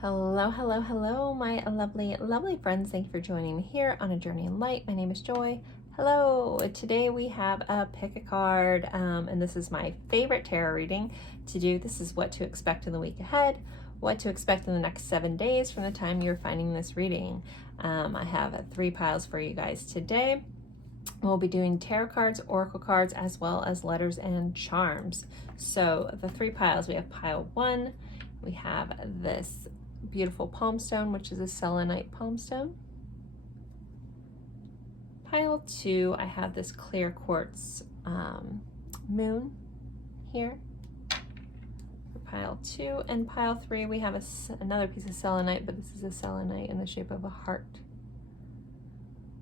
Hello, hello, hello, my lovely, lovely friends. Thank you for joining me here on A Journey in Light. My name is Joy. Hello. Today we have a pick a card, and this is my favorite tarot reading to do. This is what to expect in the week ahead, what to expect in the next 7 days from the time you're finding this reading. I have 3 piles for you guys today. We'll be doing tarot cards, oracle cards, as well as letters and charms. So the 3 piles, we have pile 1. We have this beautiful palm stone, which is a selenite palm stone. Pile 2, I have this clear quartz moon here for pile 2. And pile 3, we have another piece of selenite, but this is a selenite in the shape of a heart.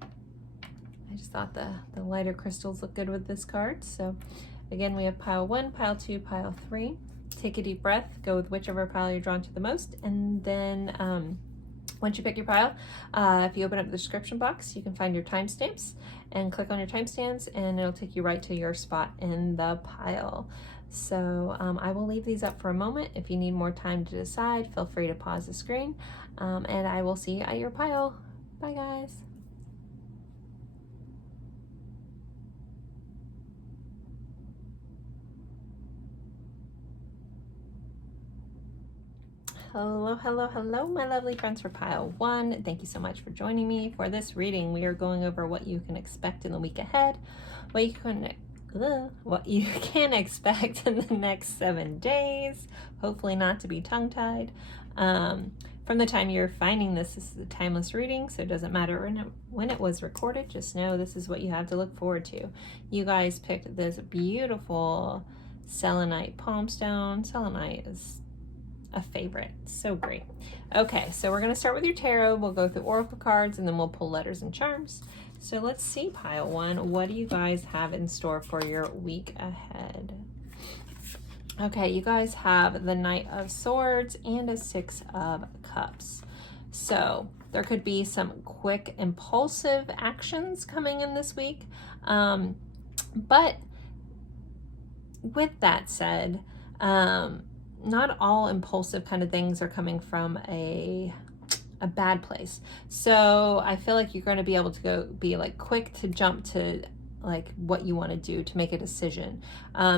I just thought the lighter crystals look good with this card. So again, we have pile 1, pile 2, pile 3. Take a deep breath, go with whichever pile you're drawn to the most, and then once you pick your pile, if you open up the description box, you can find your timestamps and click on your timestamps, and it'll take you right to your spot in the pile. So I will leave these up for a moment. If you need more time to decide, feel free to pause the screen, and I will see you at your pile. Bye, guys. Hello, hello, hello, my lovely friends for pile 1. Thank you so much for joining me for this reading. We are going over what you can expect in the week ahead, what you can expect in the next 7 days, hopefully not to be tongue-tied. From the time you're finding this is a timeless reading, so it doesn't matter when it was recorded. Just know this is what you have to look forward to. You guys picked this beautiful selenite palm stone. Selenite is a favorite, so great. Okay, so we're going to start with your tarot. We'll go through oracle cards and then we'll pull letters and charms. So let's see, pile 1, what do you guys have in store for your week ahead? Okay, you guys have the Knight of Swords and a 6 of Cups. So there could be some quick impulsive actions coming in this week, but with that said, not all impulsive kind of things are coming from a bad place. So I feel like you're going to be able to be like quick to jump to like what you want to do to make a decision.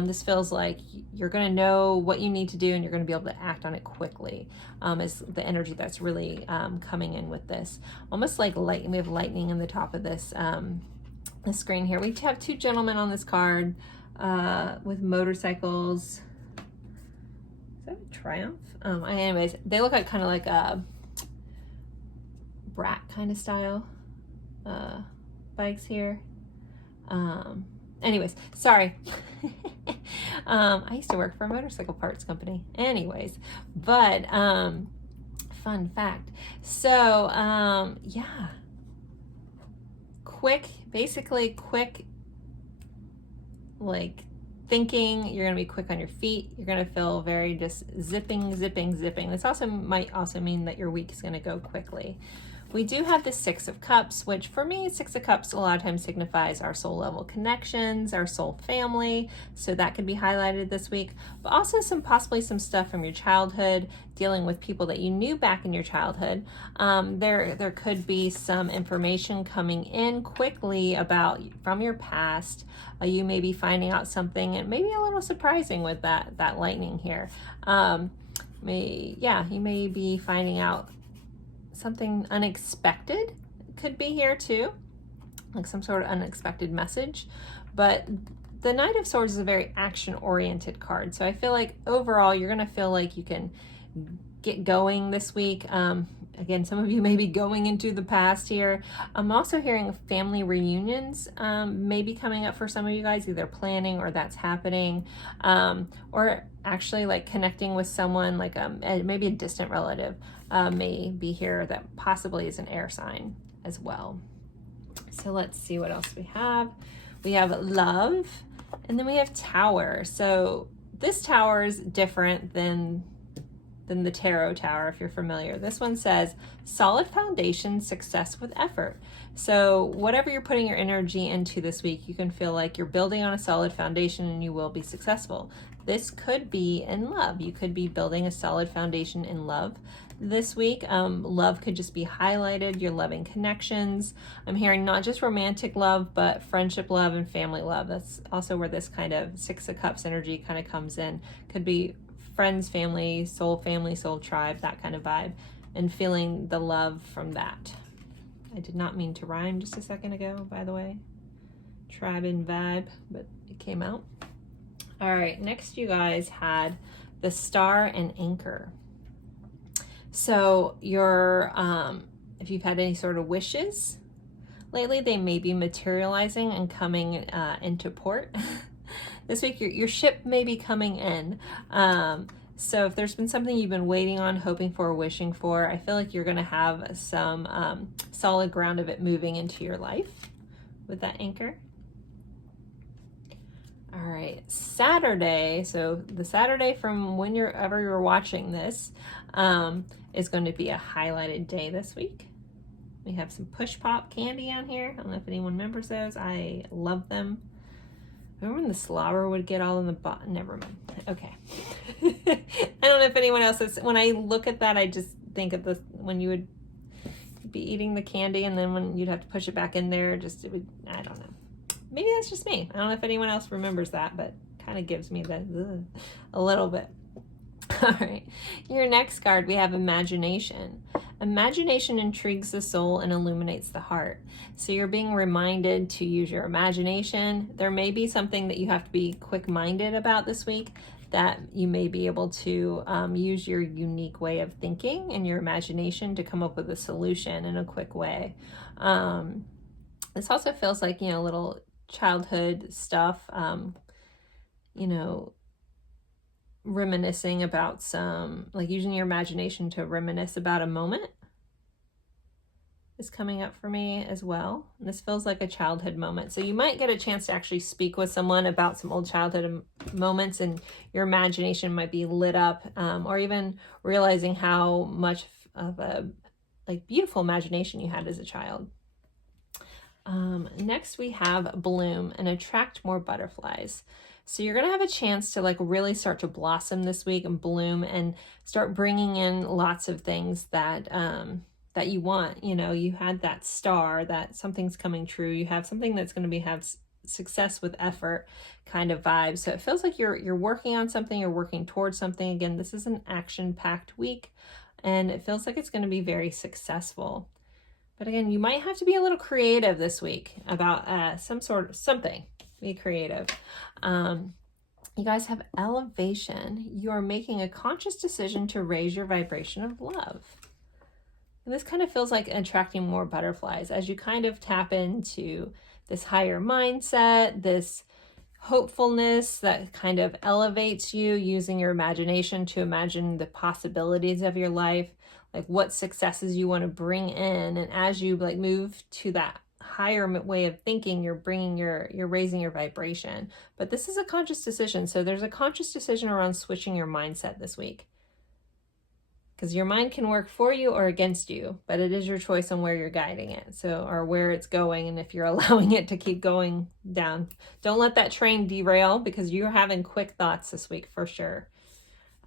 This feels like you're going to know what you need to do and you're going to be able to act on it quickly, is the energy that's really coming in with this. Almost like lightning. We have lightning in the top of this the screen here. We have 2 gentlemen on this card with motorcycles. Triumph. Anyways, they look like kind of like a brat kind of style bikes here. Anyways, sorry. I used to work for a motorcycle parts company. Anyways, but fun fact. So yeah, basically quick, like thinking. You're going to be quick on your feet. You're going to feel very just zipping. This also might also mean that your week is going to go quickly. We do have the 6 of Cups, which for me, 6 of Cups a lot of times signifies our soul level connections, our soul family. So that could be highlighted this week, but also possibly some stuff from your childhood, dealing with people that you knew back in your childhood. There could be some information coming in quickly from your past. You may be finding out something, and maybe a little surprising with that lightning here. You may be finding out something unexpected. Could be here too, like some sort of unexpected message. But the Knight of Swords is a very action-oriented card, so I feel like overall you're going to feel like you can get going this week. Again, some of you may be going into the past here. I'm also hearing family reunions maybe coming up for some of you guys, either planning or that's happening, or actually like connecting with someone like maybe a distant relative may be here that possibly is an air sign as well. So let's see what else we have. We have Love, and then we have Tower. So this tower is different than than the Tarot Tower, if you're familiar. This one says, solid foundation, success with effort. So whatever you're putting your energy into this week, you can feel like you're building on a solid foundation and you will be successful. This could be in love. You could be building a solid foundation in love this week. Love could just be highlighted, your loving connections. I'm hearing not just romantic love, but friendship love and family love. That's also where this kind of Six of Cups energy kind of comes in. Could be friends, family, soul tribe, that kind of vibe, and feeling the love from that. I did not mean to rhyme just a second ago, by the way. Tribe and vibe, but it came out. All right, next you guys had the Star and Anchor. So your, if you've had any sort of wishes lately, they may be materializing and coming into port. This week, your ship may be coming in. So if there's been something you've been waiting on, hoping for, wishing for, I feel like you're going to have some solid ground of it moving into your life with that anchor. All right, Saturday. So the Saturday from whenever you're watching this is going to be a highlighted day this week. We have some Push Pop candy on here. I don't know if anyone remembers those. I love them. Remember when the slobber would get all in the bottom? Never mind. Okay. I don't know if anyone else is. When I look at that, I just think of this when you would be eating the candy and then when you'd have to push it back in there, just it would, I don't know. Maybe that's just me. I don't know if anyone else remembers that, but kind of gives me that a little bit. All right. Your next card, we have Imagination. Imagination intrigues the soul and illuminates the heart. So you're being reminded to use your imagination. There may be something that you have to be quick-minded about this week, that you may be able to use your unique way of thinking and your imagination to come up with a solution in a quick way. This also feels like, you know, little childhood stuff, you know, reminiscing about some, like using your imagination to reminisce about a moment is coming up for me as well. And this feels like a childhood moment. So you might get a chance to actually speak with someone about some old childhood moments, and your imagination might be lit up, or even realizing how much of a beautiful imagination you had as a child. Next we have Bloom and Attract More Butterflies. So you're going to have a chance to really start to blossom this week and bloom and start bringing in lots of things that that you want. You know, you had that star, that something's coming true. You have something that's going to have success with effort kind of vibe. So it feels like you're working on something, you're working towards something. Again, this is an action-packed week, and it feels like it's going to be very successful. But again, you might have to be a little creative this week about something. Be creative. You guys have Elevation. You are making a conscious decision to raise your vibration of love. And this kind of feels like attracting more butterflies as you kind of tap into this higher mindset, this hopefulness that kind of elevates you, using your imagination to imagine the possibilities of your life, like what successes you want to bring in. And as you move to that higher way of thinking, you're raising your vibration. But this is a conscious decision. So there's a conscious decision around switching your mindset this week, because your mind can work for you or against you, but it is your choice on where you're guiding it. So, or where it's going. And if you're allowing it to keep going down, don't let that train derail, because you're having quick thoughts this week for sure.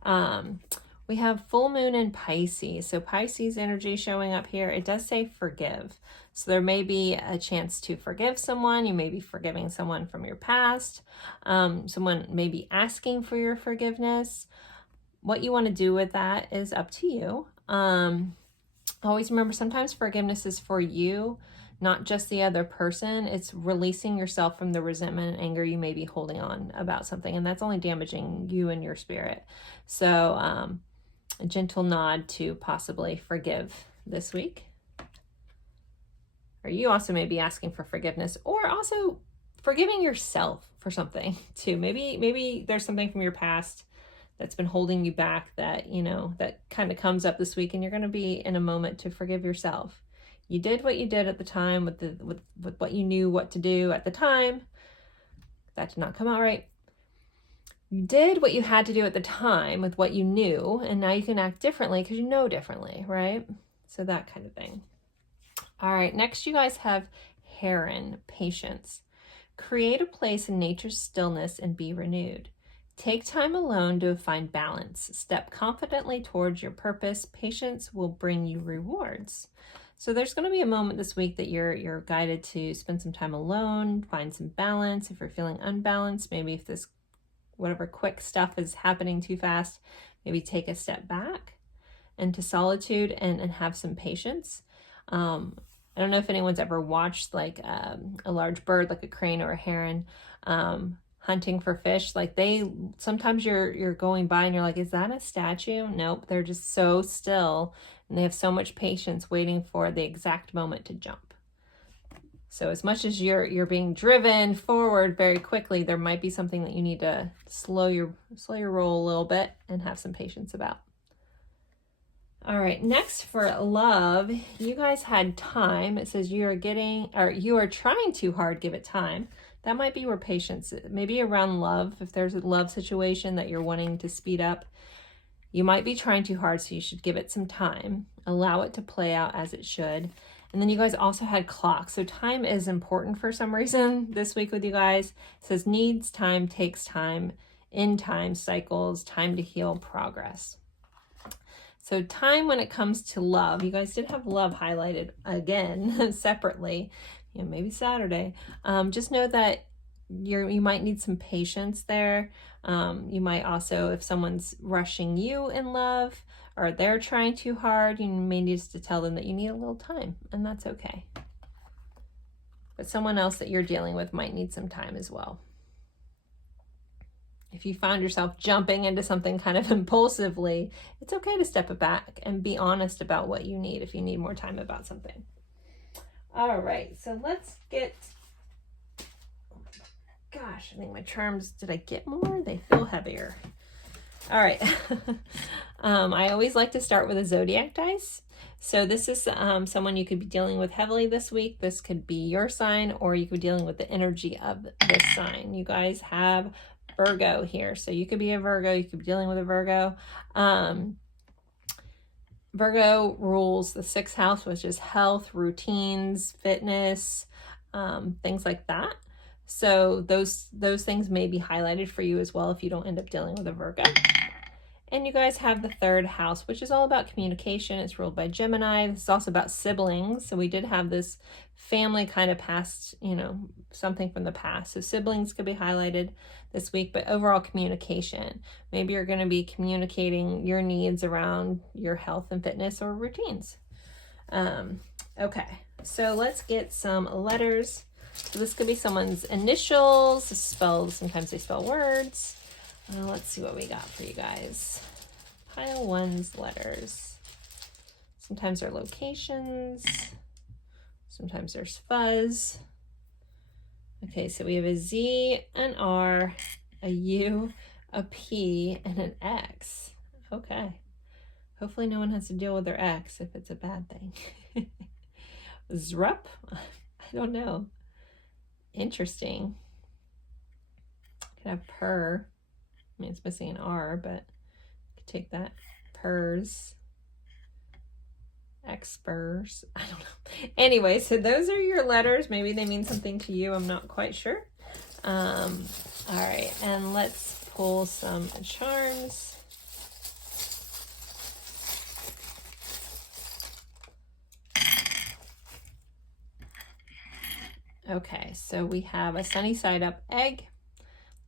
We have full moon in Pisces. So Pisces energy showing up here. It does say forgive. So there may be a chance to forgive someone. You may be forgiving someone from your past. Someone may be asking for your forgiveness. What you want to do with that is up to you. Always remember, sometimes forgiveness is for you, not just the other person. It's releasing yourself from the resentment and anger you may be holding on about something, and that's only damaging you and your spirit. So a gentle nod to possibly forgive this week. Or you also may be asking for forgiveness, or also forgiving yourself for something too. Maybe there's something from your past that's been holding you back that, you know, that kind of comes up this week, and you're going to be in a moment to forgive yourself. You did what you did at the time with what you knew what to do at the time. That did not come out right. You did what you had to do at the time with what you knew, and now you can act differently because you know differently, right? So that kind of thing. All right, next you guys have Heron, patience. Create a place in nature's stillness and be renewed. Take time alone to find balance. Step confidently towards your purpose. Patience will bring you rewards. So there's going to be a moment this week that you're guided to spend some time alone, find some balance. If you're feeling unbalanced, maybe if this whatever quick stuff is happening too fast, maybe take a step back into solitude and have some patience. I don't know if anyone's ever watched like a large bird, like a crane or a heron, hunting for fish. Like sometimes you're going by and you're like, is that a statue? Nope, they're just so still and they have so much patience waiting for the exact moment to jump. So as much as you're being driven forward very quickly, there might be something that you need to slow your roll a little bit and have some patience about. All right, next for love, you guys had time. It says you are trying too hard, give it time. That might be where patience, maybe around love. If there's a love situation that you're wanting to speed up, you might be trying too hard, so you should give it some time. Allow it to play out as it should. And then you guys also had clock. So time is important for some reason this week with you guys. It says needs time, takes time, in time, cycles, time to heal, progress. So time when it comes to love, you guys did have love highlighted again separately, maybe Saturday. Just know that you might need some patience there. You might also, if someone's rushing you in love or they're trying too hard, you may need to tell them that you need a little time, and that's okay. But someone else that you're dealing with might need some time as well. If you found yourself jumping into something kind of impulsively, it's okay to step back and be honest about what you need if you need more time about something. All right, so let's get, gosh, I think my charms, did I get more? They feel heavier. All right. I always like to start with a zodiac dice. So this is someone you could be dealing with heavily this week. This could be your sign, or you could be dealing with the energy of this sign. You guys have Virgo here. So you could be a Virgo, you could be dealing with a Virgo. Virgo rules the 6th house, which is health, routines, fitness, things like that. So those things may be highlighted for you as well if you don't end up dealing with a Virgo. And you guys have the 3rd house, which is all about communication. It's ruled by Gemini. This is also about siblings. So we did have this family kind of past, something from the past. So siblings could be highlighted this week, but overall communication. Maybe you're going to be communicating your needs around your health and fitness or routines. Okay, so let's get some letters. So this could be someone's initials, sometimes they spell words. Let's see what we got for you guys. Pile 1's letters. Sometimes they're locations. Sometimes there's fuzz. Okay, so we have a Z, an R, a U, a P, and an X. Okay. Hopefully no one has to deal with their X if it's a bad thing. Zrup? I don't know. Interesting. Could have purr. I mean, it's missing an R, but I could take that. Purrs. Expers. I don't know. Anyway, so those are your letters. Maybe they mean something to you. I'm not quite sure. All right, and let's pull some charms. Okay, so we have a sunny side up egg.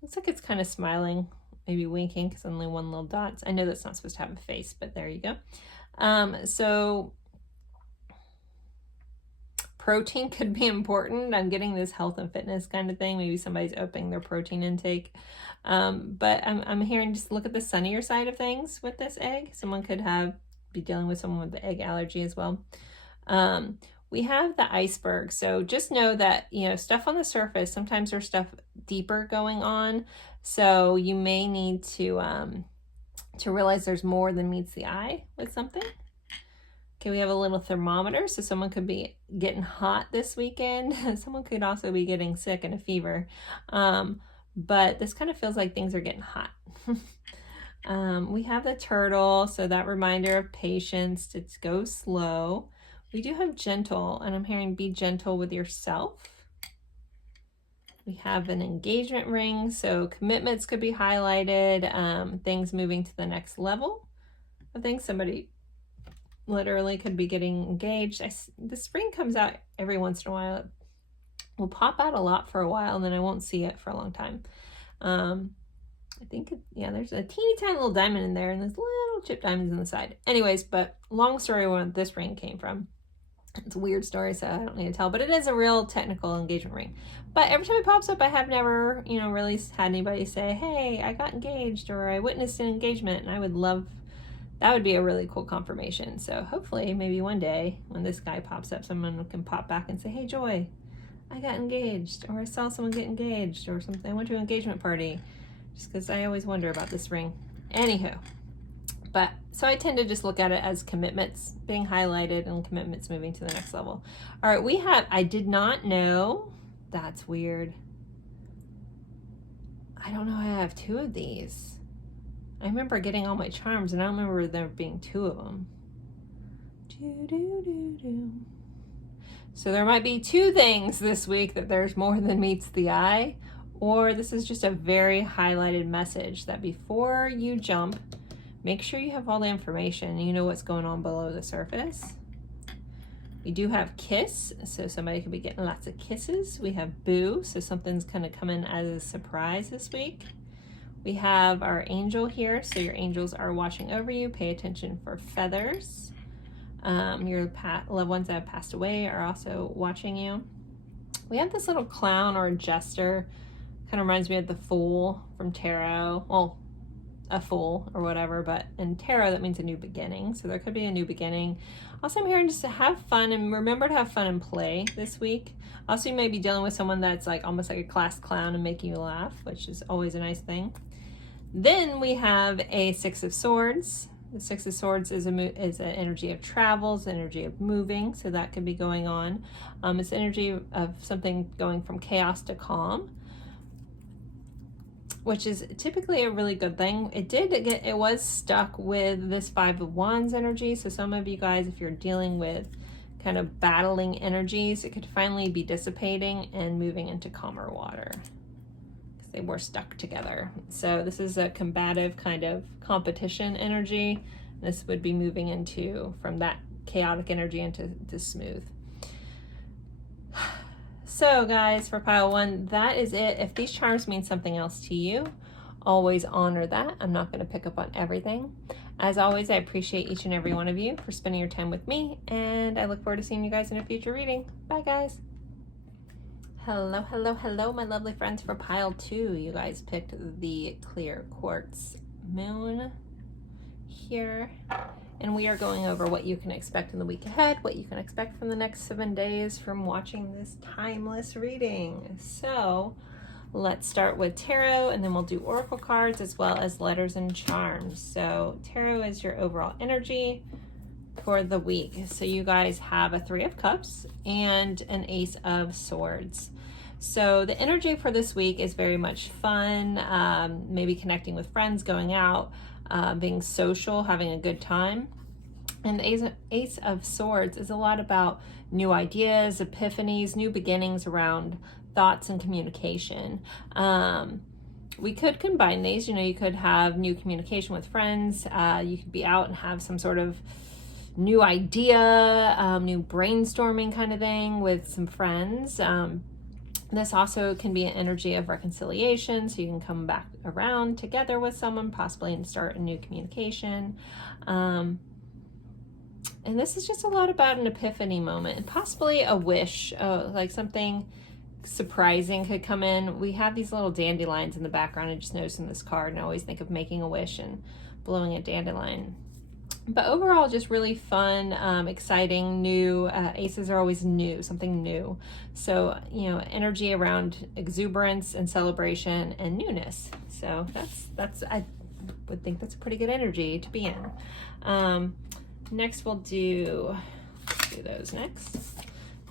Looks like it's kind of smiling, maybe winking because only one little dot. I know that's not supposed to have a face, but there you go. So protein could be important. I'm getting this health and fitness kind of thing. Maybe somebody's upping their protein intake. But I'm hearing just look at the sunnier side of things with this egg. Someone could be dealing with someone with the egg allergy as well. We have the iceberg. So just know that, stuff on the surface, sometimes there's stuff deeper going on. So you may need to realize there's more than meets the eye with something. Okay, we have a little thermometer. So someone could be getting hot this weekend. Someone could also be getting sick and a fever. but this kind of feels like things are getting hot. We have the turtle, so that reminder of patience, to go slow. We do have gentle, and I'm hearing be gentle with yourself. We have an engagement ring, so commitments could be highlighted, things moving to the next level. I think somebody literally could be getting engaged. The spring comes out every once in a while. It will pop out a lot for a while, and then I won't see it for a long time. I think, yeah, there's a teeny tiny little diamond in there, and there's little chip diamonds on the side. Anyways, but long story where this ring came from. It's a weird story, so I don't need to tell, but it is a real technical engagement ring. But every time it pops up, I have never, really had anybody say, hey, I got engaged, or I witnessed an engagement, and I would love, that would be a really cool confirmation. So hopefully, maybe one day, when this guy pops up, someone can pop back and say, hey, Joy, I got engaged, or I saw someone get engaged, or something. I went to an engagement party, just because I always wonder about this ring. Anywho. But so I tend to just look at it as commitments being highlighted and commitments moving to the next level. All right, we have, I did not know, that's weird. I don't know, I have 2 of these. I remember getting all my charms, and I don't remember there being 2 of them. So there might be 2 things this week that there's more than meets the eye, or this is just a very highlighted message that before you jump, make sure you have all the information and you know what's going on below the surface. We do have kiss, so somebody could be getting lots of kisses. We have boo, so something's kind of coming as a surprise this week. We have our angel here, so your angels are watching over you. Pay attention for feathers. Your loved ones that have passed away are also watching you. We have this little clown or a jester. Kind of reminds me of the Fool from tarot. Well, a fool or whatever, but in tarot that means a new beginning, so there could be a new beginning. Also, I'm hearing just to have fun, and remember to have fun and play this week. Also, you may be dealing with someone that's like almost like a class clown and making you laugh, which is always a nice thing. Then we have a 6 of Swords. The 6 of Swords is an energy of travels, energy of moving, so that could be going on. It's energy of something going from chaos to calm, which is typically a really good thing. It was stuck with this 5 of Wands energy. So some of you guys, if you're dealing with kind of battling energies, it could finally be dissipating and moving into calmer water, because they were stuck together. So this is a combative kind of competition energy. This would be moving into, from that chaotic energy into smooth. So guys, for pile 1, that is it. If these charms mean something else to you, always honor that. I'm not going to pick up on everything. As always, I appreciate each and every one of you for spending your time with me, and I look forward to seeing you guys in a future reading. Bye guys. Hello, hello, hello, my lovely friends. For pile 2, you guys picked the clear quartz moon here. And we are going over what you can expect in the week ahead, what you can expect from the next 7 days from watching this timeless reading. So let's start with tarot, and then we'll do oracle cards as well as letters and charms. So tarot is your overall energy for the week. So you guys have a 3 of Cups and an Ace of Swords. So the energy for this week is very much fun, maybe connecting with friends, going out, being social, having a good time. And the Ace of Swords is a lot about new ideas, epiphanies, new beginnings around thoughts and communication. We could combine these. You could have new communication with friends. You could be out and have some sort of new idea, new brainstorming kind of thing with some friends. This also can be an energy of reconciliation, so you can come back around together with someone, possibly, and start a new communication. And this is just a lot about an epiphany moment, and possibly a wish, like something surprising could come in. We have these little dandelions in the background. I just noticed in this card, and I always think of making a wish and blowing a dandelion. But overall, just really fun, exciting, new. Aces are always new, something new. So, energy around exuberance and celebration and newness. So I would think that's a pretty good energy to be in. Next, we'll do those next.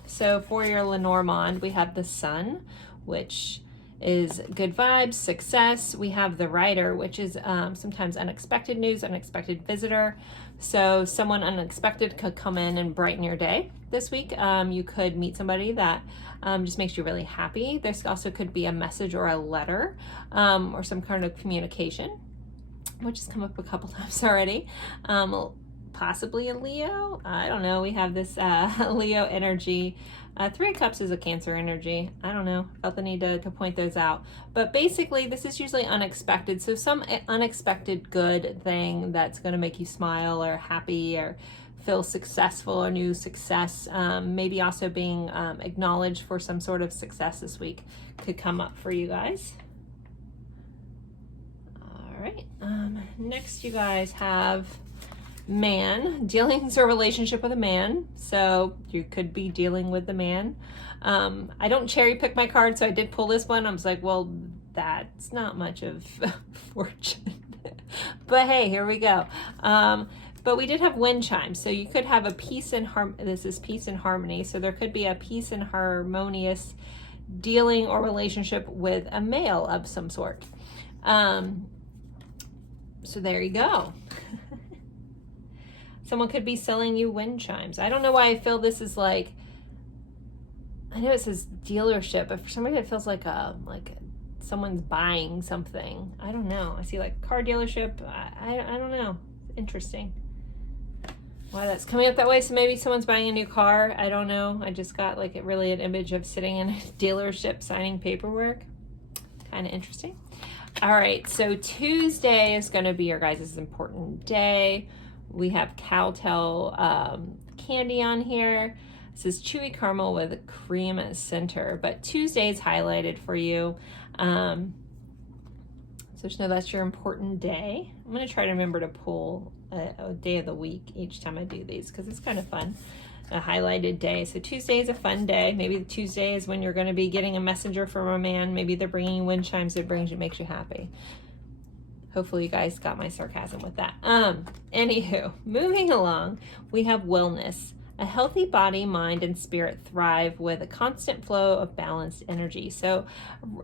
So for your Lenormand, we have the Sun, which is good vibes, success. We have the Rider, which is sometimes unexpected news, unexpected visitor. So someone unexpected could come in and brighten your day this week. You could meet somebody that just makes you really happy. This also could be a message or a letter or some kind of communication, which has come up a couple times already. Possibly a Leo. I don't know. We have this Leo energy. Three of Cups is a Cancer energy. I don't know. Felt the need to point those out. But basically, this is usually unexpected. So some unexpected good thing that's going to make you smile or happy or feel successful or new success. Maybe also being acknowledged for some sort of success this week could come up for you guys. All right. Next, you guys have man, dealings or relationship with a man. So you could be dealing with the man. I don't cherry pick my card, so I did pull this one. I was like, well, that's not much of fortune. But hey, here we go. But we did have wind chimes, so you could have a peace and this is peace and harmony. So there could be a peace and harmonious dealing or relationship with a male of some sort. So there you go. Someone could be selling you wind chimes. I don't know why I feel this is like, I know it says dealership, but for some reason it feels like someone's buying something. I don't know. I see like car dealership. I don't know. Interesting. Why that's coming up that way. So maybe someone's buying a new car. I don't know. I just got like really an image of sitting in a dealership signing paperwork. Kind of interesting. All right. So Tuesday is going to be your guys' important day. We have Cowtail candy on here. This is chewy caramel with cream center, but Tuesday is highlighted for you. So just know that's your important day. I'm going to try to remember to pull a day of the week each time I do these because it's kind of fun. A highlighted day. So Tuesday is a fun day. Maybe the Tuesday is when you're going to be getting a messenger from a man. Maybe they're bringing you wind chimes that makes you happy. Hopefully you guys got my sarcasm with that. Anywho, moving along, we have wellness. A healthy body, mind, and spirit thrive with a constant flow of balanced energy. So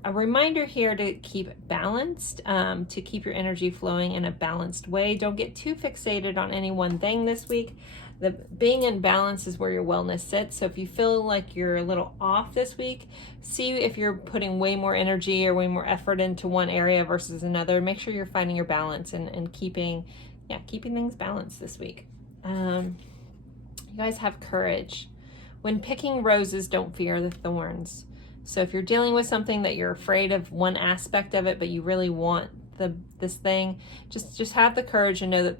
a reminder here to keep balanced, to keep your energy flowing in a balanced way. Don't get too fixated on any one thing this week. The being in balance is where your wellness sits. So if you feel like you're a little off this week, see if you're putting way more energy or way more effort into one area versus another. Make sure you're finding your balance and keeping things balanced this week. You guys have courage. When picking roses, don't fear the thorns. So if you're dealing with something that you're afraid of one aspect of it, but you really want this thing, just have the courage and know that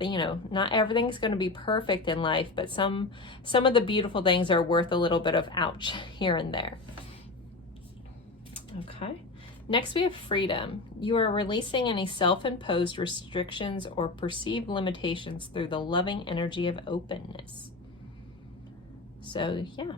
not everything's going to be perfect in life, but some of the beautiful things are worth a little bit of ouch here and there. Okay. Next we have freedom. You are releasing any self-imposed restrictions or perceived limitations through the loving energy of openness. So yeah,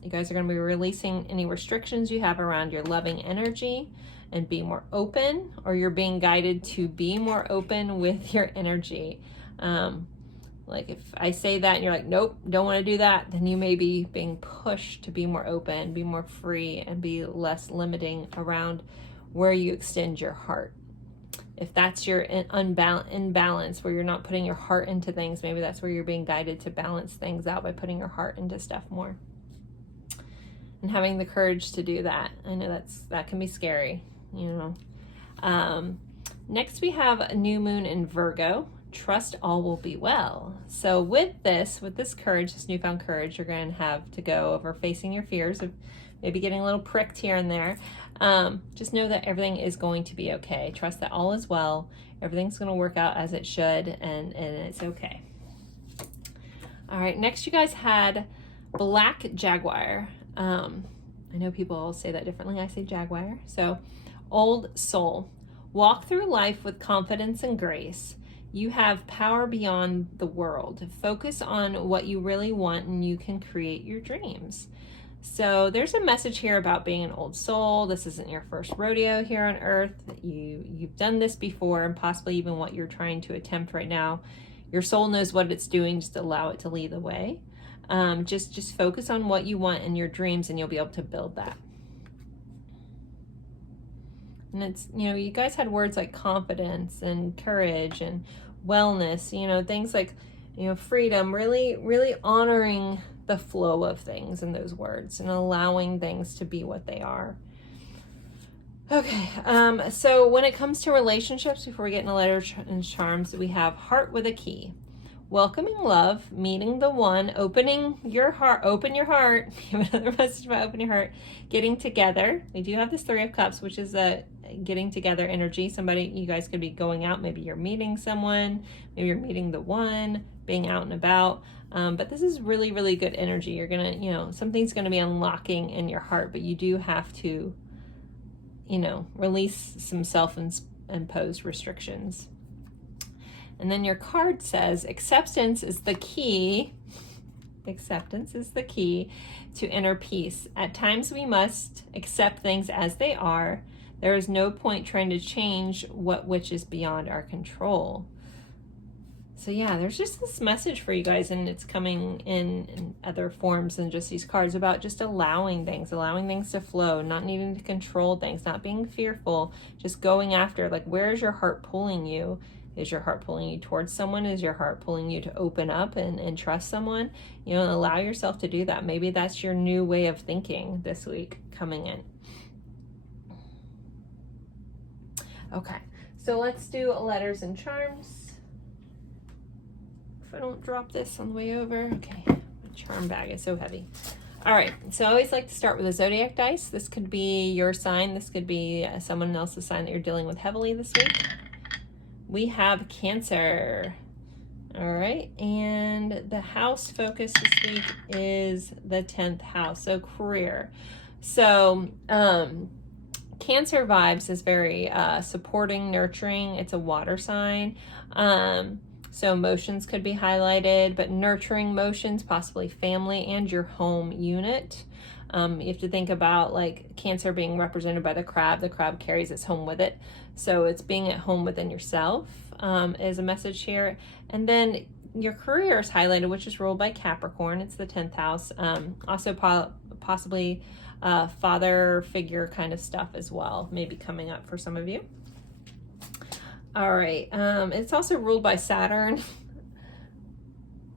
you guys are going to be releasing any restrictions you have around your loving energy and be more open, or you're being guided to be more open with your energy. Like if I say that and you're like, nope, don't want to do that, then you may be being pushed to be more open, be more free, and be less limiting around where you extend your heart. If that's your imbalance where you're not putting your heart into things, maybe that's where you're being guided to balance things out by putting your heart into stuff more. And having the courage to do that. I know that can be scary, Next we have a new moon in Virgo. Trust all will be well. So with this courage, this newfound courage, you're going to have to go over facing your fears of maybe getting a little pricked here and there. Just know that everything is going to be okay. Trust that all is well. Everything's going to work out as it should, and it's okay. All right, next you guys had Black Jaguar. I know people say that differently. I say Jaguar. So, old soul. Walk through life with confidence and grace. You have power beyond the world. Focus on what you really want and you can create your dreams. So there's a message here about being an old soul. This isn't your first rodeo here on earth. You've done this before, and possibly even what you're trying to attempt right now. Your soul knows what it's doing. Just allow it to lead the way. Just focus on what you want in your dreams and you'll be able to build that. And it's, you know, you guys had words like confidence and courage and wellness, you know, things like, you know, freedom, really, really honoring the flow of things in those words and allowing things to be what they are. Okay, so when it comes to relationships, before we get into letter and charms, we have heart with a key. Welcoming love, meeting the one, opening your heart, open your heart. Give another message about open your heart. Getting together. We do have this 3 of Cups, which is a getting together energy. Somebody, you guys could be going out. Maybe you're meeting someone. Maybe you're meeting the one, being out and about. But this is really, really good energy. You're going to, you know, something's going to be unlocking in your heart, but you do have to, you know, release some self-imposed restrictions. And then your card says, acceptance is the key. Acceptance is the key to inner peace. At times we must accept things as they are. There is no point trying to change which is beyond our control. So yeah, there's just this message for you guys, and it's coming in other forms than just these cards, about just allowing things to flow, not needing to control things, not being fearful, just going after, like, where is your heart pulling you? Is your heart pulling you towards someone? Is your heart pulling you to open up and trust someone? You know, allow yourself to do that. Maybe that's your new way of thinking this week coming in. Okay, so let's do letters and charms. If I don't drop this on the way over. Okay, my charm bag is so heavy. All right, so I always like to start with a zodiac dice. This could be your sign. This could be someone else's sign that you're dealing with heavily this week. We have Cancer. All right, and the house focus this week is the 10th house, so career. So Cancer vibes is very supporting, nurturing. It's a water sign. So emotions could be highlighted, but nurturing emotions, possibly family and your home unit. You have to think about, like, Cancer being represented by the crab. The crab carries its home with it. So it's being at home within yourself is a message here. And then your career is highlighted, which is ruled by Capricorn. It's the 10th house. Also possibly father figure kind of stuff as well, maybe coming up for some of you. All right. It's also ruled by Saturn,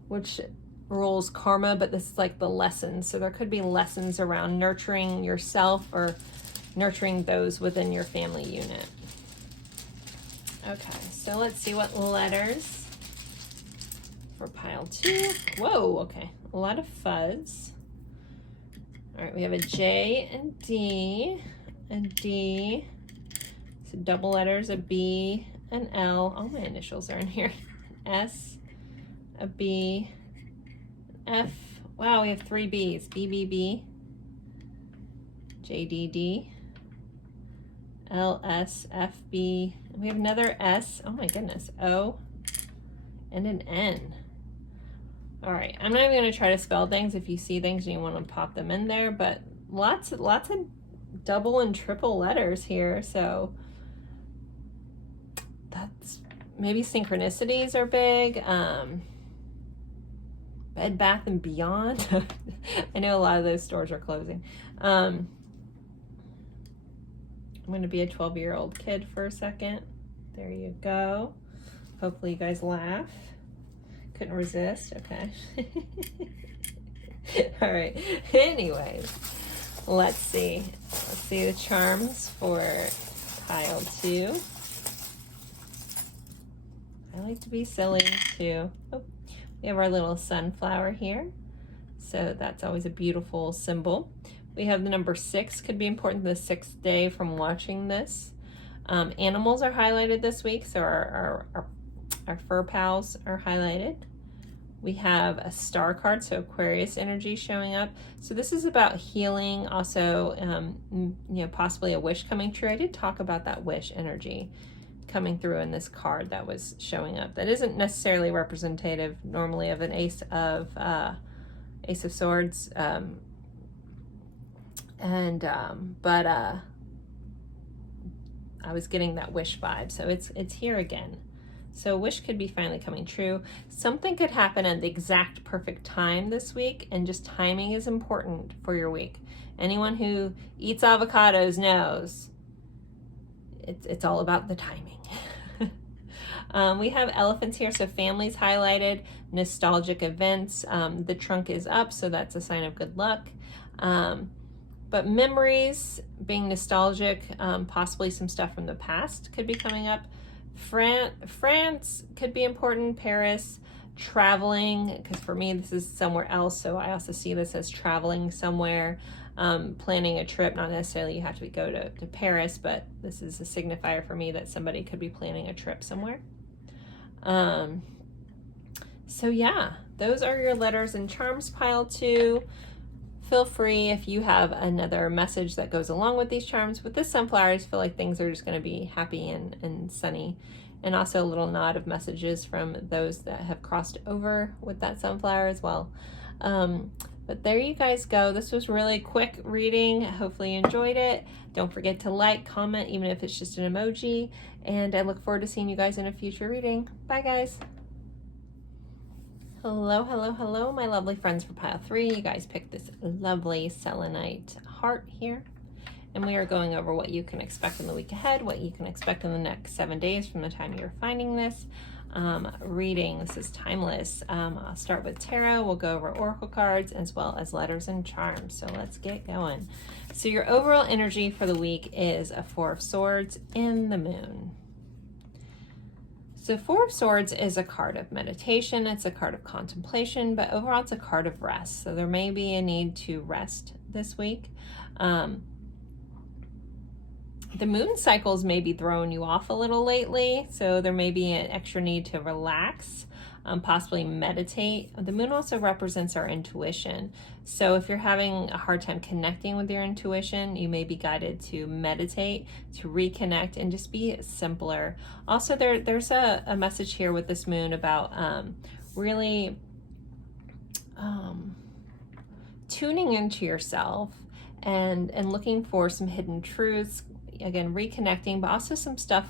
which rules karma, but this is like the lessons. So there could be lessons around nurturing yourself or nurturing those within your family unit. Okay, so let's see what letters for pile 2. Whoa, okay, a lot of fuzz. All right, we have a J and D, a D, so double letters, a B, an L. All my initials are in here. S, a B, F. Wow, we have 3 B's. BBB, JDD, LSFB. We have another S. Oh my goodness. O and an N. All right. I'm not even going to try to spell things. If you see things and you want to pop them in there, but lots of double and triple letters here. So that's maybe synchronicities are big. Bed Bath and Beyond. I know a lot of those stores are closing. I'm going to be a 12-year-old kid for a second. There you go. Hopefully you guys laugh. Couldn't resist. Okay. All right. Anyways, let's see. Let's see the charms for pile 2. I like to be silly too. Oh, we have our little sunflower here. So that's always a beautiful symbol. We have the number 6, could be important the 6th day from watching this. Animals are highlighted this week, so our fur pals are highlighted. We have a star card, so Aquarius energy showing up. So this is about healing, also, you know, possibly a wish coming true. I did talk about that wish energy coming through in this card that was showing up. That isn't necessarily representative normally of an Ace of Swords. But I was getting that wish vibe, so it's here again. So wish could be finally coming true. Something could happen at the exact perfect time this week, and just timing is important for your week. Anyone who eats avocados knows it's all about the timing. We have elephants here, so families highlighted, nostalgic events. The trunk is up, so that's a sign of good luck. But memories, being nostalgic, possibly some stuff from the past could be coming up. France could be important, Paris, traveling, because for me this is somewhere else, so I also see this as traveling somewhere, planning a trip. Not necessarily you have to go to Paris, but this is a signifier for me that somebody could be planning a trip somewhere. So yeah, those are your letters and charms pile 2. Feel free if you have another message that goes along with these charms. With this sunflower, I just feel like things are just going to be happy and sunny. And also a little nod of messages from those that have crossed over with that sunflower as well. But there you guys go. This was really quick reading. Hopefully you enjoyed it. Don't forget to like, comment, even if it's just an emoji. And I look forward to seeing you guys in a future reading. Bye, guys. Hello, hello, hello, my lovely friends for pile 3. You guys picked this lovely selenite heart here. And we are going over what you can expect in the week ahead, what you can expect in the next 7 days from the time you're finding this reading. This is timeless. I'll start with tarot. We'll go over oracle cards as well as letters and charms. So let's get going. So your overall energy for the week is a 4 of Swords in the moon. So 4 of Swords is a card of meditation. It's a card of contemplation, but overall it's a card of rest. So there may be a need to rest this week. The moon cycles may be throwing you off a little lately, so there may be an extra need to relax, possibly meditate. The moon also represents our intuition. So if you're having a hard time connecting with your intuition, you may be guided to meditate, to reconnect, and just be simpler. Also, there's a message here with this moon about really tuning into yourself and looking for some hidden truths. Again, reconnecting, but also some stuff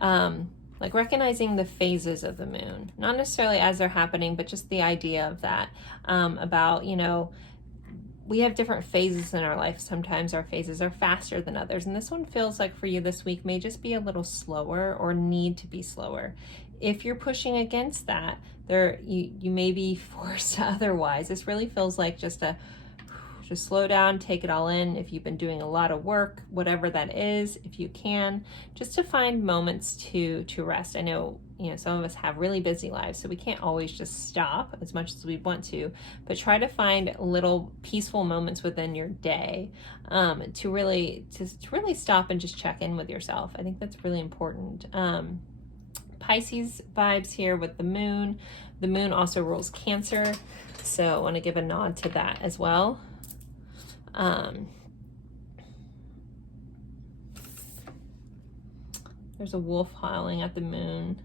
like recognizing the phases of the moon, not necessarily as they're happening, but just the idea of that, about, you know, we have different phases in our life. Sometimes our phases are faster than others, and this one feels like for you this week may just be a little slower or need to be slower. If you're pushing against that, you may be forced otherwise. This really feels like just slow down, take it all in. If you've been doing a lot of work, whatever that is, if you can, just to find moments to rest. I know, you know, some of us have really busy lives, so we can't always just stop as much as we want to, but try to find little peaceful moments within your day to really stop and just check in with yourself. I think that's really important. Pisces vibes here with the moon. The moon also rules Cancer, so I want to give a nod to that as well. There's a wolf howling at the moon.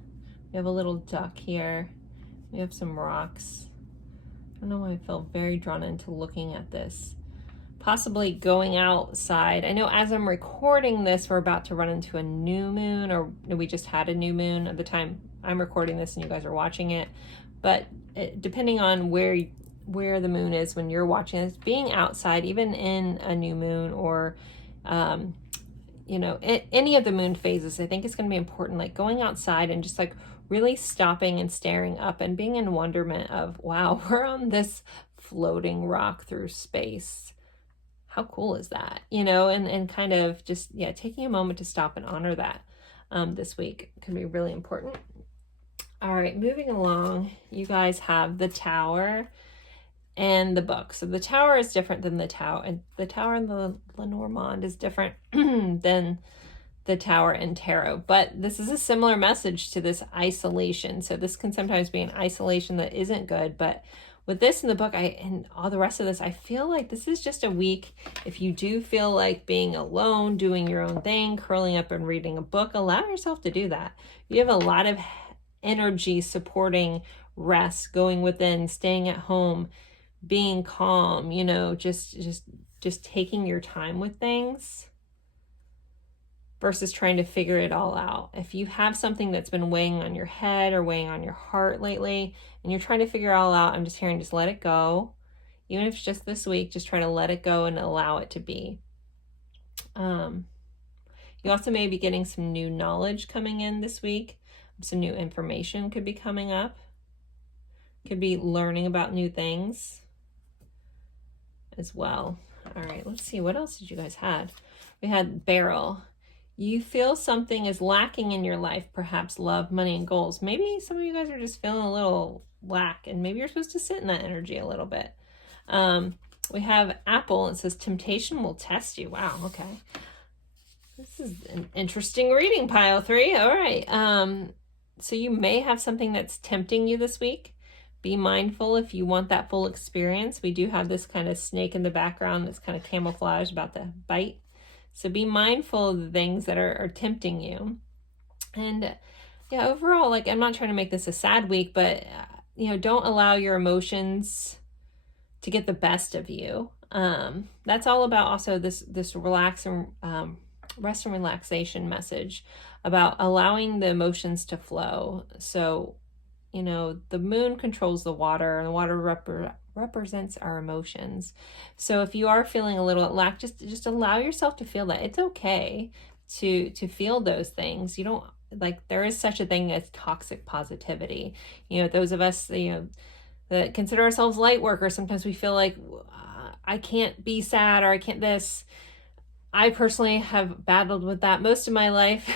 We have a little duck here. We have some rocks. I don't know why I feel very drawn into looking at this. Possibly going outside. I know as I'm recording this, we're about to run into a new moon, or we just had a new moon at the time I'm recording this and you guys are watching it. But depending on where the moon is when you're watching this, being outside, even in a new moon or, you know, any of the moon phases, I think it's going to be important, like going outside and just like really stopping and staring up and being in wonderment of, wow, we're on this floating rock through space. How cool is that? You know, and kind of just, yeah, taking a moment to stop and honor that this week can be really important. All right, moving along, you guys have the Tower and the Book. So the Tower is different than the Tower, and the Tower in the Lenormand is different than the Tower in Tarot. But this is a similar message to this isolation. So this can sometimes be an isolation that isn't good, but with this in the book, and all the rest of this, I feel like this is just a week. If you do feel like being alone, doing your own thing, curling up and reading a book, allow yourself to do that. You have a lot of energy supporting rest, going within, staying at home, being calm, you know, just taking your time with things versus trying to figure it all out. If you have something that's been weighing on your head or weighing on your heart lately and you're trying to figure it all out, I'm just hearing, just let it go. Even if it's just this week, just try to let it go and allow it to be. You also may be getting some new knowledge coming in this week. Some new information could be coming up. Could be learning about new things as well. All right, let's see. What else did you guys have? We had Beryl. You feel something is lacking in your life, perhaps love, money, and goals. Maybe some of you guys are just feeling a little lack, and maybe you're supposed to sit in that energy a little bit. We have Apple. It says temptation will test you. Wow, okay. This is an interesting reading, pile 3. All right. So you may have something that's tempting you this week. Be mindful if you want that full experience. We do have this kind of snake in the background that's kind of camouflaged about to bite. So be mindful of the things that are tempting you. And yeah, overall, like, I'm not trying to make this a sad week, but don't allow your emotions to get the best of you. That's all about also this rest and relaxation message about allowing the emotions to flow. So, the moon controls the water, and the water represents our emotions. So if you are feeling a little lack, just allow yourself to feel that. It's okay to feel those things. You don't, like, there is such a thing as toxic positivity. Those of us, that consider ourselves light workers, sometimes we feel like I can't be sad, or I can't this. I personally have battled with that most of my life.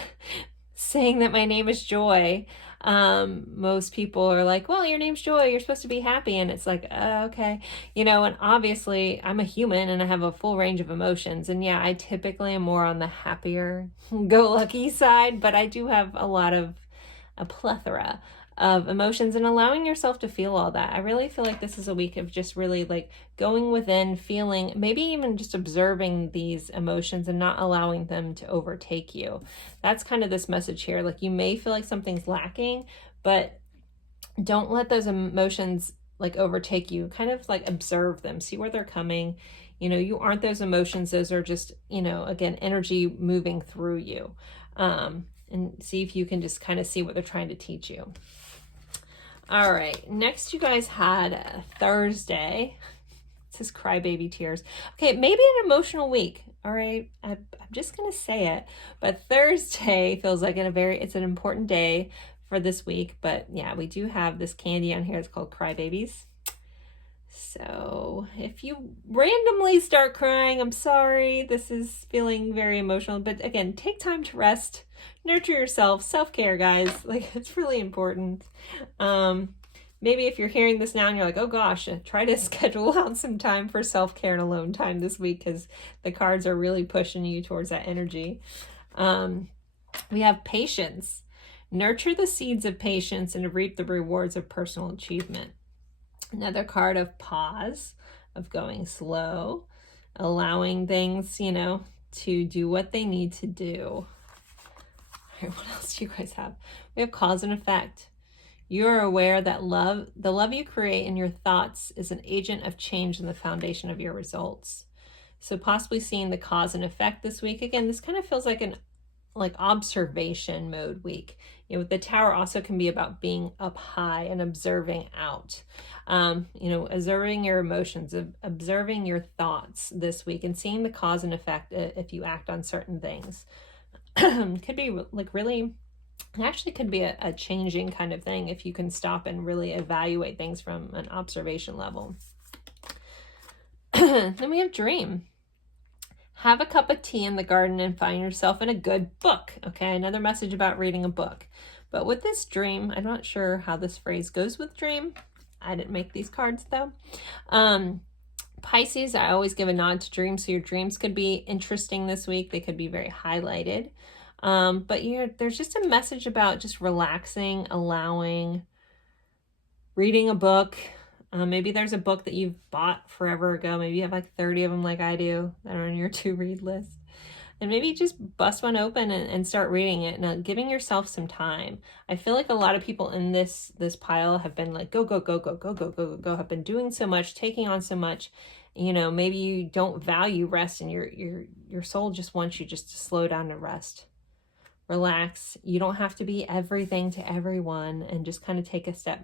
Saying that my name is Joy. Most people are like, well, your name's Joy, you're supposed to be happy. And it's like, okay. And obviously I'm a human and I have a full range of emotions. And yeah, I typically am more on the happier go lucky side, but I do have a plethora of emotions, and allowing yourself to feel all that. I really feel like this is a week of just really like going within, feeling, maybe even just observing these emotions and not allowing them to overtake you. That's kind of this message here. Like, you may feel like something's lacking, but don't let those emotions like overtake you. Kind of like observe them, see where they're coming. You aren't those emotions. Those are just, again, energy moving through you. And see if you can just kind of see what they're trying to teach you. All right, next you guys had Thursday. It says crybaby tears. Okay, maybe an emotional week. All right, I'm just gonna say it, but Thursday feels like it's an important day for this week. But yeah, we do have this candy on here. It's called Crybabies. So if you randomly start crying, I'm sorry. This is feeling very emotional. But again, take time to rest, nurture yourself, self-care, guys. Like, it's really important. Maybe if you're hearing this now and you're like, oh gosh, try to schedule out some time for self-care and alone time this week, because the cards are really pushing you towards that energy. We have patience. Nurture the seeds of patience and reap the rewards of personal achievement. Another card of pause, of going slow, allowing things, to do what they need to do. All right, what else do you guys have? We have cause and effect. You are aware that the love you create in your thoughts is an agent of change in the foundation of your results. So possibly seeing the cause and effect this week. Again, this kind of feels like an observation mode week. The Tower also can be about being up high and observing out. Observing your emotions, observing your thoughts this week, and seeing the cause and effect if you act on certain things. Could be like really, it actually could be a changing kind of thing if you can stop and really evaluate things from an observation level. Then we have dream. Have a cup of tea in the garden and find yourself in a good book. Okay, another message about reading a book. But with this dream, I'm not sure how this phrase goes with dream. I didn't make these cards though. Pisces, I always give a nod to dreams. So your dreams could be interesting this week. They could be very highlighted. But there's just a message about just relaxing, allowing, reading a book. Maybe there's a book that you've bought forever ago. Maybe you have like 30 of them like I do that are on your to-read list. And maybe just bust one open and start reading it. Now, giving yourself some time. I feel like a lot of people in this pile have been like, go, go, go, go, go, go, go, go, have been doing so much, taking on so much. Maybe you don't value rest, and your soul just wants you just to slow down and rest. Relax. You don't have to be everything to everyone, and just kind of take a step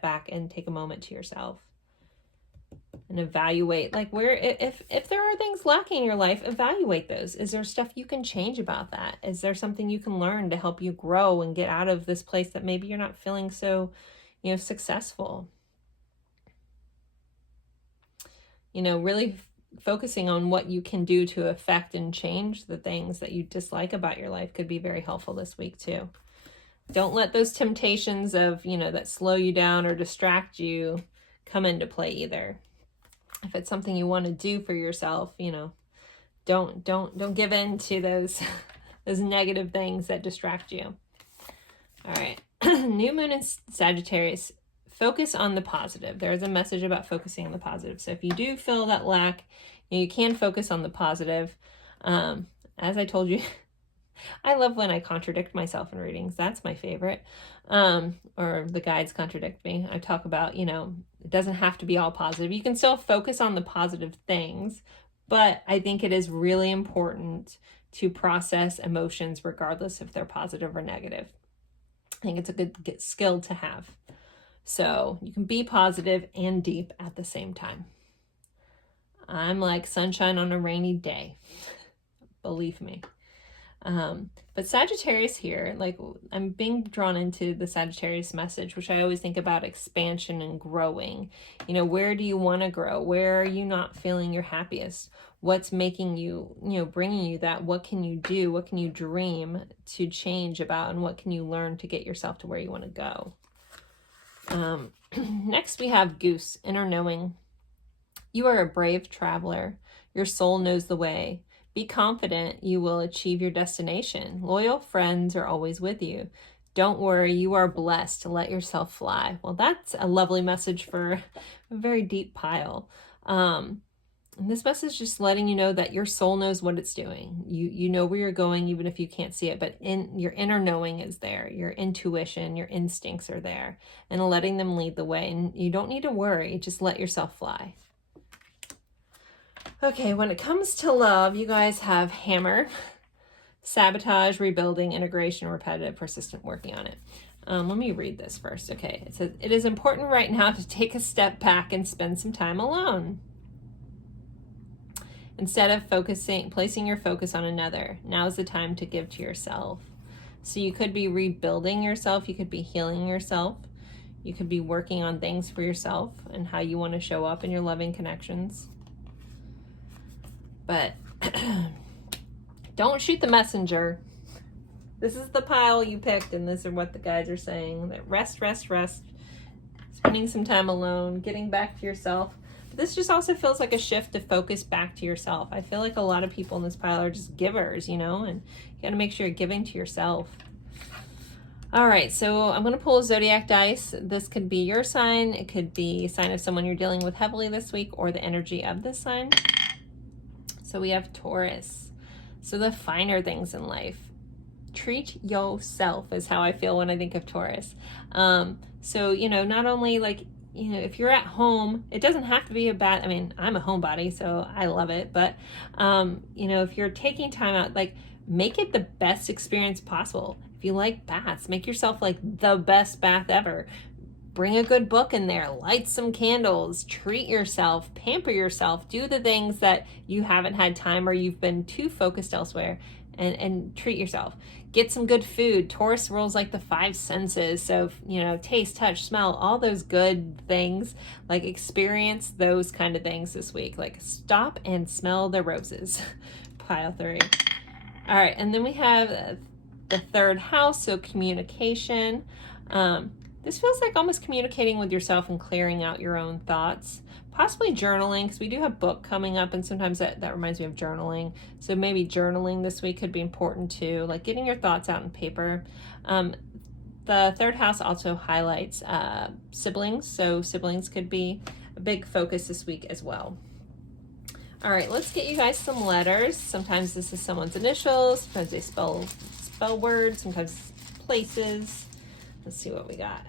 back and take a moment to yourself. and evaluate, like, where, if there are things lacking in your life, evaluate those. Is there stuff you can change about that? Is there something you can learn to help you grow and get out of this place that maybe you're not feeling so, you know, successful? You know, really focusing on what you can do to affect and change the things that you dislike about your life could be very helpful this week too. Don't let those temptations of, you know, that slow you down or distract you come into play either. If it's something you want to do for yourself, you know, don't give in to those those negative things that distract you. All right. New moon in Sagittarius. Focus on the positive. There is a message about focusing on the positive. So if you do feel that lack, you can focus on the positive. As I told you, I love when I contradict myself in readings. That's my favorite. Or the guides contradict me. I talk about, you know, it doesn't have to be all positive. You can still focus on the positive things, but I think it is really important to process emotions regardless if they're positive or negative. I think it's a good skill to have. So you can be positive and deep at the same time. I'm like sunshine on a rainy day. Believe me. But Sagittarius here, like, I'm being drawn into the Sagittarius message, which I always think about expansion and growing. You know, where do you want to grow? Where are you not feeling your happiest? What's making you, you know, bringing you that? What can you do? What can you dream to change about? And what can you learn to get yourself to where you want to go? Next we have Goose, inner knowing. You are a brave traveler. Your soul knows the way. Be confident you will achieve your destination. Loyal friends are always with you. Don't worry, you are blessed to let yourself fly. Well, that's a lovely message for a very deep pile. And this message is just letting you know that your soul knows what it's doing. You know where you're going, even if you can't see it, but your inner knowing is there. Your intuition, your instincts are there, and letting them lead the way. And you don't need to worry, just let yourself fly. Okay, when it comes to love, you guys have Hammer, sabotage, rebuilding, integration, repetitive, persistent, working on it. Let me read this first. Okay, it says, it is important right now to take a step back and spend some time alone. Instead of placing your focus on another, now is the time to give to yourself. So you could be rebuilding yourself. You could be healing yourself. You could be working on things for yourself and how you want to show up in your loving connections. But don't shoot the messenger. This is the pile you picked, and this is what the guides are saying. That rest, rest, rest. Spending some time alone, getting back to yourself. This just also feels like a shift to focus back to yourself. I feel like a lot of people in this pile are just givers, you know, and you got to make sure you're giving to yourself. All right, so I'm going to pull a zodiac dice. This could be your sign. It could be a sign of someone you're dealing with heavily this week, or the energy of this sign. So we have Taurus. So the finer things in life. Treat yourself is how I feel when I think of Taurus. So, you know, not only like, you know, if you're at home, it doesn't have to be a bad, I mean, I'm a homebody, so I love it. But, you know, if you're taking time out, like, make it the best experience possible. If you like baths, make yourself like the best bath ever. Bring a good book in there, light some candles, treat yourself, pamper yourself, do the things that you haven't had time or you've been too focused elsewhere, and treat yourself. Get some good food. Taurus rules like the 5 senses. So, you know, taste, touch, smell, all those good things, like experience those kind of things this week. Like stop and smell the roses. Pile 3. All right. And then we have the 3rd house. So communication. This feels like almost communicating with yourself and clearing out your own thoughts. Possibly journaling, because we do have book coming up, and sometimes that reminds me of journaling. So maybe journaling this week could be important too, like getting your thoughts out on paper. The 3rd house also highlights siblings, so siblings could be a big focus this week as well. All right, let's get you guys some letters. Sometimes this is someone's initials, sometimes they spell words, sometimes places. Let's see what we got.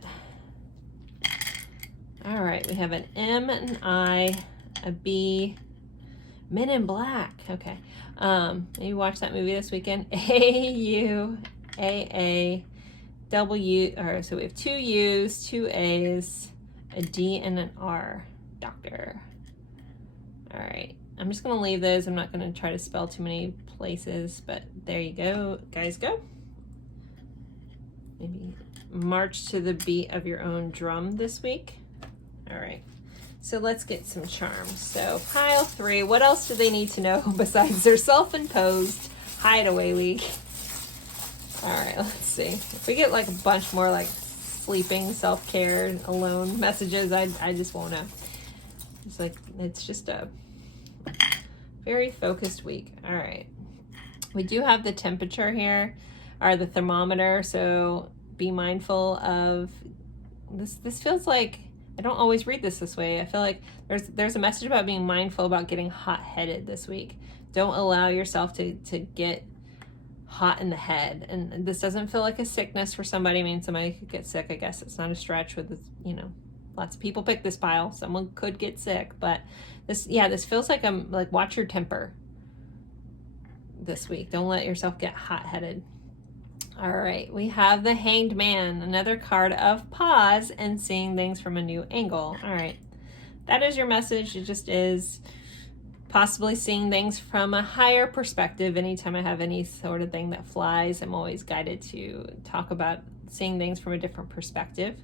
All right, we have an M, an I, a B, Men in Black. Okay. Maybe watch that movie this weekend. A-U, A-A, W, or so we have 2 U's, 2 A's, a D, and an R. Doctor. All right, I'm just gonna leave those. I'm not gonna try to spell too many places, but there you go, guys, go. Maybe march to the beat of your own drum this week. All right, so let's get some charms. So pile 3, what else do they need to know besides their self-imposed hideaway week? All right, let's see. If we get like a bunch more like sleeping, self-care, alone messages, I just won't know. It's like, it's just a very focused week. All right. We do have the temperature here, or the thermometer, so be mindful of this. This feels like, I don't always read this way. I feel like there's a message about being mindful about getting hot-headed this week. Don't allow yourself to get hot in the head. And this doesn't feel like a sickness for somebody. I mean, somebody could get sick. I guess it's not a stretch with this, you know, lots of people pick this pile. Someone could get sick, but this feels like I'm like, watch your temper this week. Don't let yourself get hot-headed. All right, we have the Hanged Man, another card of pause and seeing things from a new angle. All right, that is your message. It just is possibly seeing things from a higher perspective. Anytime I have any sort of thing that flies, I'm always guided to talk about seeing things from a different perspective.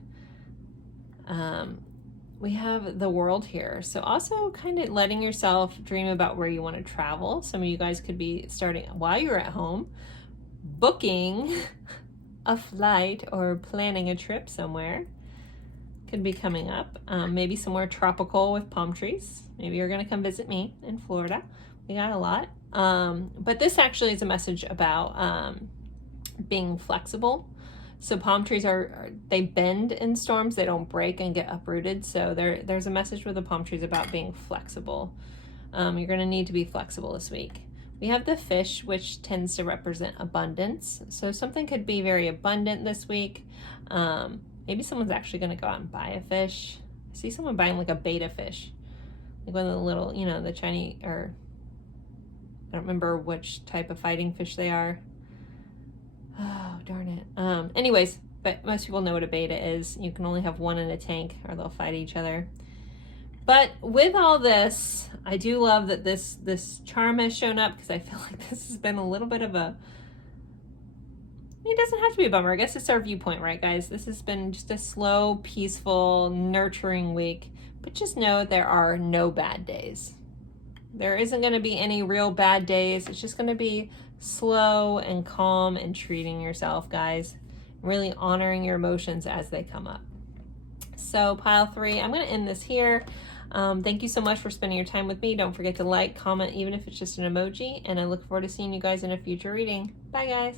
We have the World here. So also kind of letting yourself dream about where you want to travel. Some of you guys could be starting while you're at home, booking a flight or planning a trip somewhere. Could be coming up. Maybe somewhere tropical with palm trees. Maybe you're going to come visit me in Florida. We got a lot. But this actually is a message about being flexible. So palm trees they bend in storms, they don't break and get uprooted. So there's a message with the palm trees about being flexible. You're going to need to be flexible this week. We have the fish, which tends to represent abundance. So something could be very abundant this week. Maybe someone's actually going to go out and buy a fish. I see someone buying like a betta fish, like one of the little, you know, the Chinese, or I don't remember which type of fighting fish they are. Oh, darn it. Anyways, but most people know what a betta is. You can only have one in a tank or they'll fight each other. But with all this, I do love that this charm has shown up, because I feel like this has been a little bit of a, it doesn't have to be a bummer. I guess it's our viewpoint, right, guys? This has been just a slow, peaceful, nurturing week. But just know there are no bad days. There isn't going to be any real bad days. It's just going to be slow and calm and treating yourself, guys. Really honoring your emotions as they come up. So pile 3, I'm going to end this here. Thank you so much for spending your time with me. Don't forget to like, comment, even if it's just an emoji. And I look forward to seeing you guys in a future reading. Bye, guys.